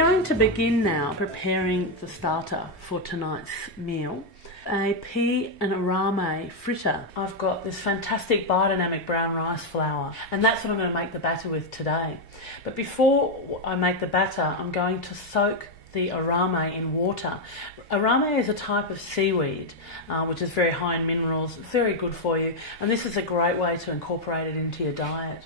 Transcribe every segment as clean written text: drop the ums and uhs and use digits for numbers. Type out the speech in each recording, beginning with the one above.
going to begin now preparing the starter for tonight's meal. A pea and arame fritter. I've got this fantastic biodynamic brown rice flour, and that's what I'm going to make the batter with today. But before I make the batter, I'm going to soak the arame in water. Arame is a type of seaweed which is very high in minerals, very good for you, and this is a great way to incorporate it into your diet.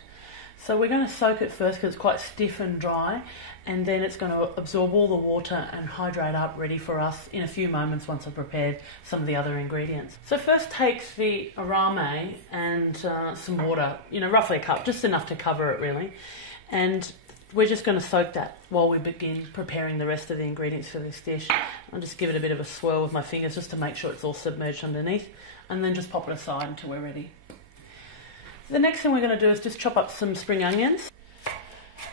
So we're going to soak it first because it's quite stiff and dry, and then it's going to absorb all the water and hydrate up, ready for us in a few moments once I've prepared some of the other ingredients. So first take the arame and some water, roughly a cup, just enough to cover it really, and we're just going to soak that while we begin preparing the rest of the ingredients for this dish. I'll just give it a bit of a swirl with my fingers just to make sure it's all submerged underneath, and then just pop it aside until we're ready. The next thing we're going to do is just chop up some spring onions.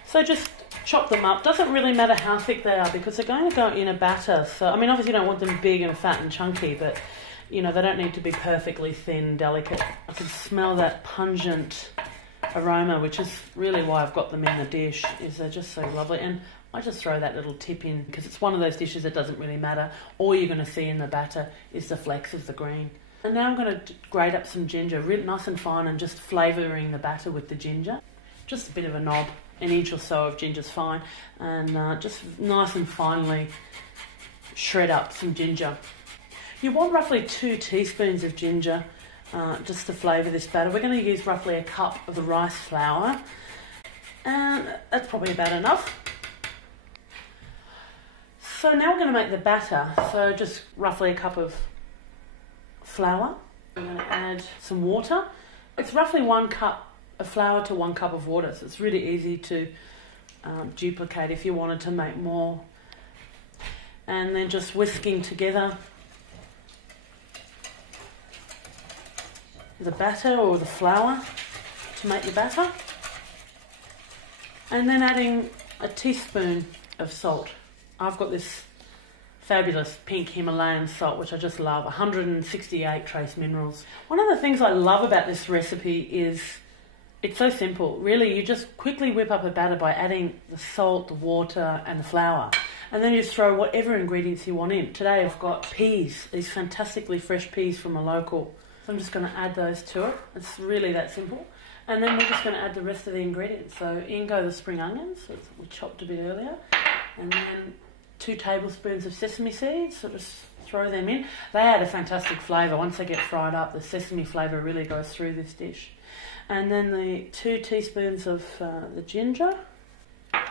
So just chop them up. Doesn't really matter how thick they are because they're going to go in a batter. So, obviously you don't want them big and fat and chunky, but, they don't need to be perfectly thin, delicate. I can smell that pungent aroma, which is really why I've got them in the dish, is they're just so lovely. And I just throw that little tip in because it's one of those dishes that doesn't really matter. All you're going to see in the batter is the flecks of the green. And now I'm going to grate up some ginger, really nice and fine, and just flavouring the batter with the ginger. Just a bit of a knob, an inch or so of ginger's fine, and just nice and finely shred up some ginger. You want roughly 2 teaspoons of ginger just to flavour this batter. We're going to use roughly a cup of the rice flour, and that's probably about enough. So now we're going to make the batter, so just roughly a cup of flour. We're going to add some water. It's roughly 1 cup of flour to 1 cup of water, so it's really easy to duplicate if you wanted to make more. And then just whisking together the batter or the flour to make your batter. And then adding a teaspoon of salt. I've got this fabulous pink Himalayan salt, which I just love, 168 trace minerals. One of the things I love about this recipe is it's so simple. Really, you just quickly whip up a batter by adding the salt, the water, and the flour. And then you just throw whatever ingredients you want in. Today I've got peas, these fantastically fresh peas from a local. So I'm just going to add those to it. It's really that simple. And then we're just going to add the rest of the ingredients. So in go the spring onions, which we chopped a bit earlier, and then 2 tablespoons of sesame seeds, so just throw them in. They add a fantastic flavour. Once they get fried up, the sesame flavour really goes through this dish. And then the 2 teaspoons of the ginger,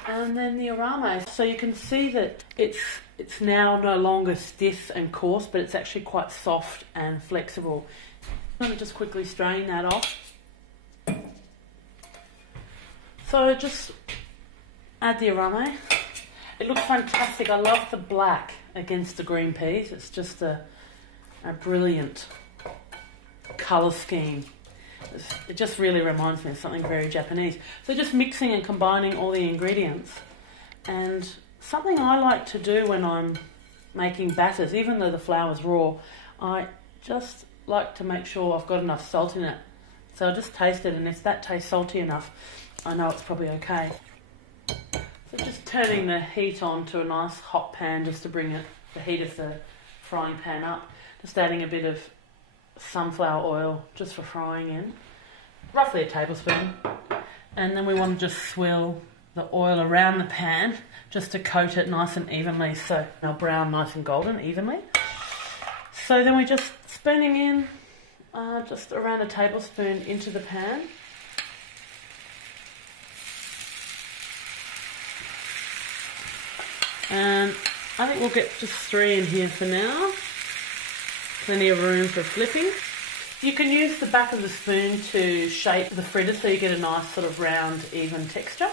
and then the arame. So you can see that it's now no longer stiff and coarse, but it's actually quite soft and flexible. I'm going to just quickly strain that off. So just add the arame. It looks fantastic. I love the black against the green peas. It's just a brilliant colour scheme. It just really reminds me of something very Japanese. So just mixing and combining all the ingredients. And something I like to do when I'm making batters, even though the flour's raw, I just like to make sure I've got enough salt in it. So I'll just taste it, and if that tastes salty enough, I know it's probably okay. So just turning the heat on to a nice hot pan just to bring the heat of the frying pan up. Just adding a bit of sunflower oil just for frying in, roughly a tablespoon. And then we want to just swirl the oil around the pan just to coat it nice and evenly, so they'll brown nice and golden evenly. So then we're just spooning in just around a tablespoon into the pan. And I think we'll get just 3 in here for now. Plenty of room for flipping. You can use the back of the spoon to shape the fritter so you get a nice sort of round, even texture.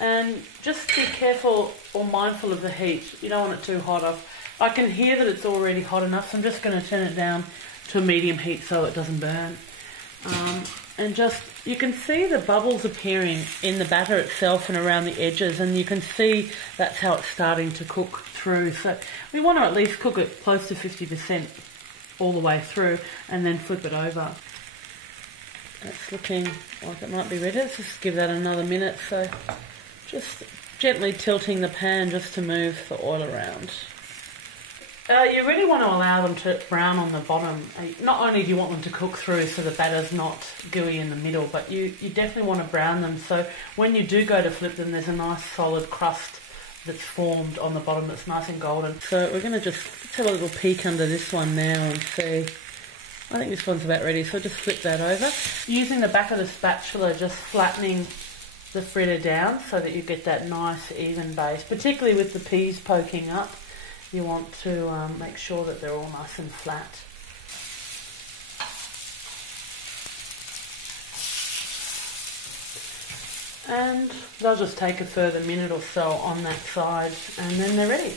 And just be careful or mindful of the heat. You don't want it too hot. I can hear that it's already hot enough, so I'm just going to turn it down to a medium heat so it doesn't burn. And just, you can see the bubbles appearing in the batter itself and around the edges, and you can see that's how it's starting to cook through. So we want to at least cook it close to 50% all the way through, and then flip it over. It's looking like it might be ready. Let's just give that another minute. So just gently tilting the pan just to move the oil around. You really want to allow them to brown on the bottom. Not only do you want them to cook through so the batter's not gooey in the middle, but you definitely want to brown them so when you do go to flip them, there's a nice solid crust that's formed on the bottom that's nice and golden. So we're going to just have a little peek under this one now and see. I think this one's about ready, so just flip that over. Using the back of the spatula, just flattening the fritter down so that you get that nice even base, particularly with the peas poking up. You want to make sure that they're all nice and flat. And they'll just take a further minute or so on that side and then they're ready.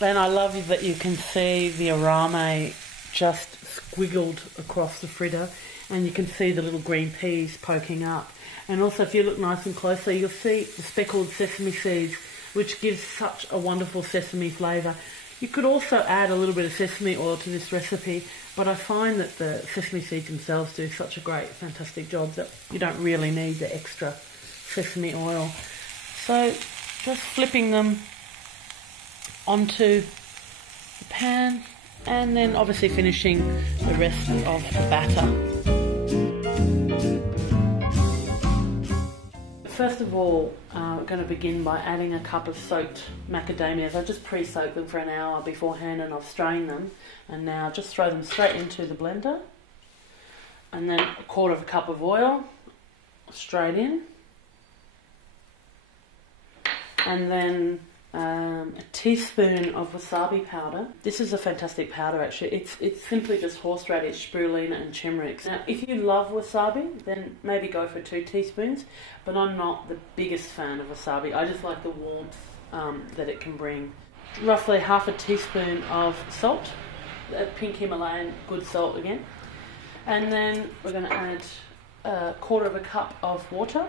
And I love that you can see the arame just squiggled across the fritter and you can see the little green peas poking up. And also if you look nice and closely, you'll see the speckled sesame seeds, which gives such a wonderful sesame flavour. You could also add a little bit of sesame oil to this recipe, but I find that the sesame seeds themselves do such a great, fantastic job that you don't really need the extra sesame oil. So just flipping them onto the pan and then obviously finishing the rest of the batter. First of all, we're going to begin by adding a cup of soaked macadamias. I just pre-soaked them for an hour beforehand and I've strained them. And now just throw them straight into the blender. And then a quarter of a cup of oil, straight in. And then a teaspoon of wasabi powder. This is a fantastic powder actually. It's simply just horseradish, spirulina and turmeric. Now if you love wasabi then maybe go for 2 teaspoons, but I'm not the biggest fan of wasabi. I just like the warmth that it can bring. Roughly half a teaspoon of salt, pink Himalayan good salt again. And then we're going to add a quarter of a cup of water.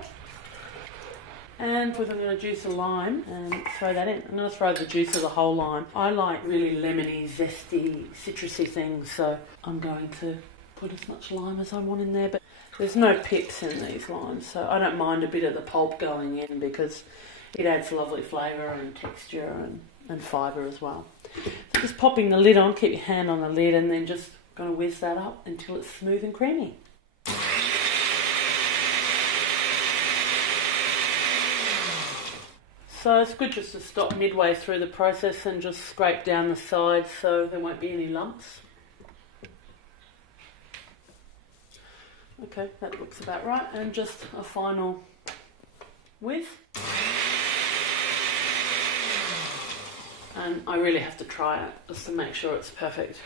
And we're going to juice a lime and throw that in. I'm going to throw the juice of the whole lime. I like really lemony, zesty, citrusy things, so I'm going to put as much lime as I want in there. But there's no pips in these limes, so I don't mind a bit of the pulp going in because it adds lovely flavour and texture and fibre as well. So just popping the lid on, keep your hand on the lid and then just going to whiz that up until it's smooth and creamy. So it's good just to stop midway through the process and just scrape down the sides so there won't be any lumps. Okay, that looks about right. And just a final whiz. And I really have to try it just to make sure it's perfect.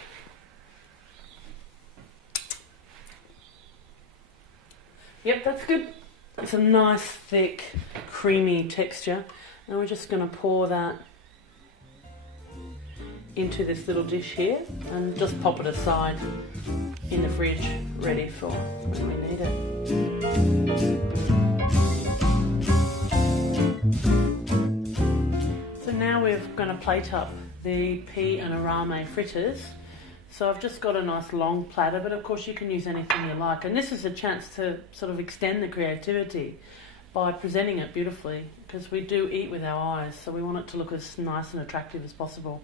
Yep, that's good. It's a nice, thick, creamy texture. And we're just going to pour that into this little dish here and just pop it aside in the fridge, ready for when we need it. So now we're going to plate up the pea and arame fritters. So I've just got a nice long platter, but of course you can use anything you like. And this is a chance to sort of extend the creativity by presenting it beautifully, because we do eat with our eyes, so we want it to look as nice and attractive as possible.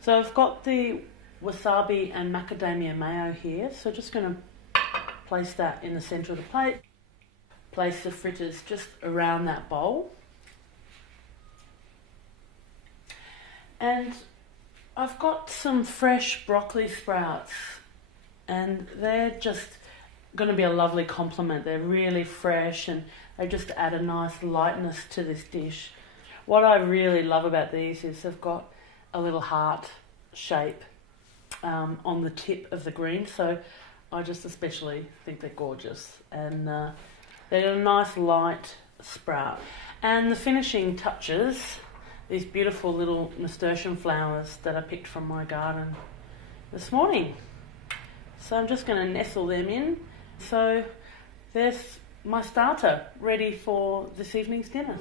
So I've got the wasabi and macadamia mayo here, so just going to place that in the centre of the plate. Place the fritters just around that bowl. And I've got some fresh broccoli sprouts, and they're just going to be a lovely complement. They're really fresh and they just add a nice lightness to this dish. What I really love about these is they've got a little heart shape on the tip of the green, so I just especially think they're gorgeous. And they're a nice light sprout. And the finishing touches, these beautiful little nasturtium flowers that I picked from my garden this morning. So I'm just going to nestle them in. So there's my starter ready for this evening's dinner.